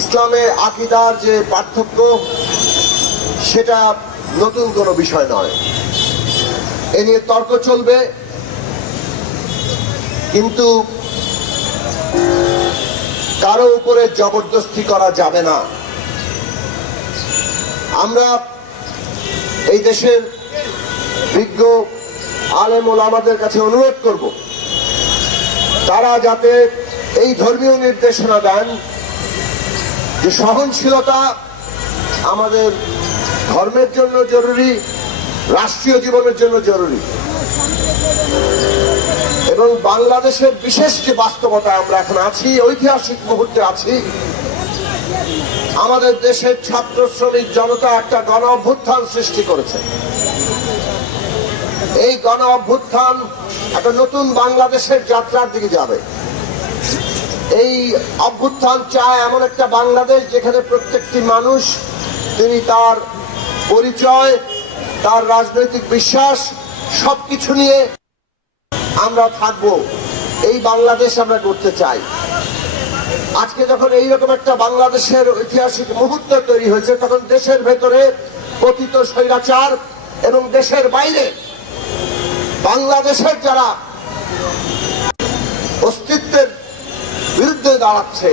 ইসলামে আকীদার যে পার্থক্য সেটা নতুন কোনো বিষয় নয়, এ নিয়ে তর্ক চলবে, কিন্তু কারো উপরে জবরদস্তি করা যাবে না। আমরা এই দেশের বিজ্ঞ আলেম ওলামাদের কাছে অনুরোধ করব, তারা যাতে এই ধর্মীয় নির্দেশনা দেন যে সহনশীলতা আমাদের ধর্মের জন্য জরুরি, রাষ্ট্রীয় জীবনের জন্য জরুরি, এবং বাংলাদেশের বিশেষ যে বাস্তবতা আমরা এখন আছি, ঐতিহাসিক মুহূর্তে আছি, আমাদের দেশের ছাত্র শ্রমিক জনতা একটা গণ অভ্যুত্থান সৃষ্টি করেছে। এই গণ অভ্যুত্থান একটা নতুন বাংলাদেশের যাত্রার দিকে যাবে। এই অভ্যুত্থান চায় এমন একটা বাংলাদেশ যেখানে প্রত্যেকটি মানুষ তিনি তার পরিচয়, তার রাজনৈতিক বিশ্বাস সবকিছু নিয়ে আমরা থাকবো, এই বাংলাদেশ আমরা করতে চাই। আজকে যখন এইরকম একটা বাংলাদেশের ঐতিহাসিক মুহূর্ত তৈরি হয়েছে, তখন দেশের ভেতরে পতিত স্বৈরাচার এবং দেশের বাইরে বাংলাদেশের যারা অস্তিত্বের বিরুদ্ধে দাঁড়াচ্ছে,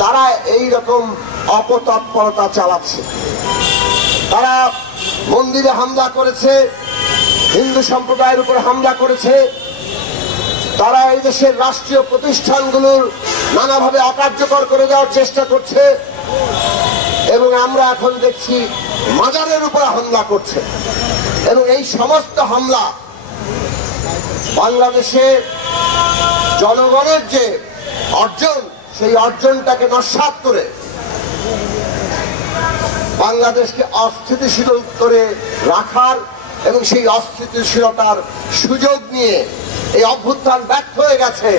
তারা এই রকম অপতৎপরতা চালাচ্ছে। তারা মন্দিরে হামলা করেছে, হিন্দু সম্প্রদায়ের উপর হামলা করেছে, তারা এই দেশের রাষ্ট্রীয় প্রতিষ্ঠানগুলোর নানাভাবে অকার্যকর করে দেওয়ার চেষ্টা করছে, এবং আমরা এখন দেখছি মাজারের উপর হামলা করছে। এবং এই সমস্ত হামলা বাংলাদেশে জনগণের যে অর্জন, সেই অর্জনটাকে নস্যাৎ করে বাংলাদেশকে অস্থিতিশীল করে রাখার এবং সেই অস্থিতিশীলতার সুযোগ নিয়ে এই অভ্যুত্থান ব্যর্থ হয়ে গেছে,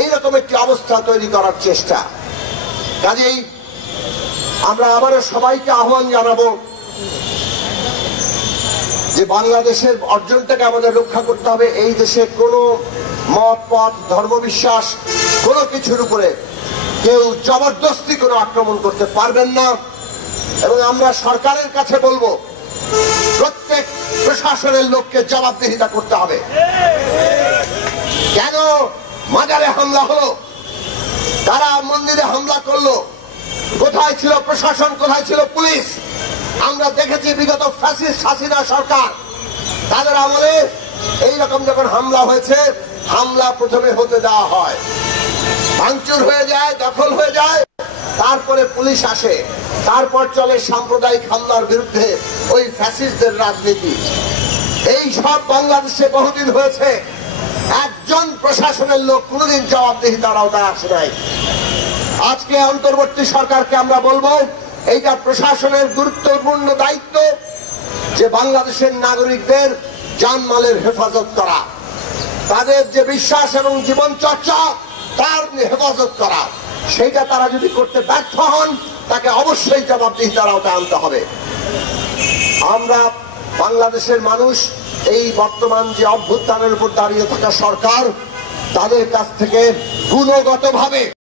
এইরকম একটি অবস্থা তৈরি করার চেষ্টা। কাজেই আমরা আবারও সবাইকে আহ্বান জানাবো যে বাংলাদেশের অর্জনটাকে আমাদের রক্ষা করতে হবে। এই দেশে কোনো মত পথ ধর্মবিশ্বাস কোনো কিছুর উপরে কেউ জবরদস্তি কোনো আক্রমণ করতে পারবেন না। এবং আমরা সরকারের কাছে বলবো, প্রত্যেক প্রশাসনের লোককে জবাবদিহিতা করতে হবে। কেন মাজারে হামলা হলো, তারা মন্দিরে হামলা করলো, কোথায় ছিল প্রশাসন, কোথায় ছিল পুলিশ? আমরা দেখেছি বিগত ফ্যাসিস্ট হাসিনা সরকার, তাদের আমলে এইরকম যখন হামলা হয়েছে, হামলা প্রথমে হতে দেওয়া হয়, ভাঙচুর হয়ে যায়, দখল হয়ে যায়, তারপরে পুলিশ আসে, তারপর চলে সাম্প্রদায়িক হামলার বিরুদ্ধে ওই ফ্যাসিস্টদের রাজনীতি। এই সব বাংলাদেশে বহুদিন হয়েছে, একজন প্রশাসনের লোক কোনদিন জবাবদিহিতার আওতায় আসে নাই। আজকে অন্তর্বর্তী সরকারকে আমরা বলবো, এইটা প্রশাসনের গুরুত্বপূর্ণ দায়িত্ব যে বাংলাদেশের নাগরিকদের জানমালের হেফাজত করা, তাদের যে বিশ্বাস এবং জীবন চর্চা তার হেফাজত করা। সেইটা তারা যদি করতে ব্যর্থ হন, তাকে অবশ্যই জবাবদিহিতার আওতায় আনতে হবে। আমরা বাংলাদেশের মানুষ এই বর্তমান যে অভ্যুত্থানের উপর দাঁড়িয়ে থাকা সরকার, তাদের কাছ থেকে গুণগতভাবে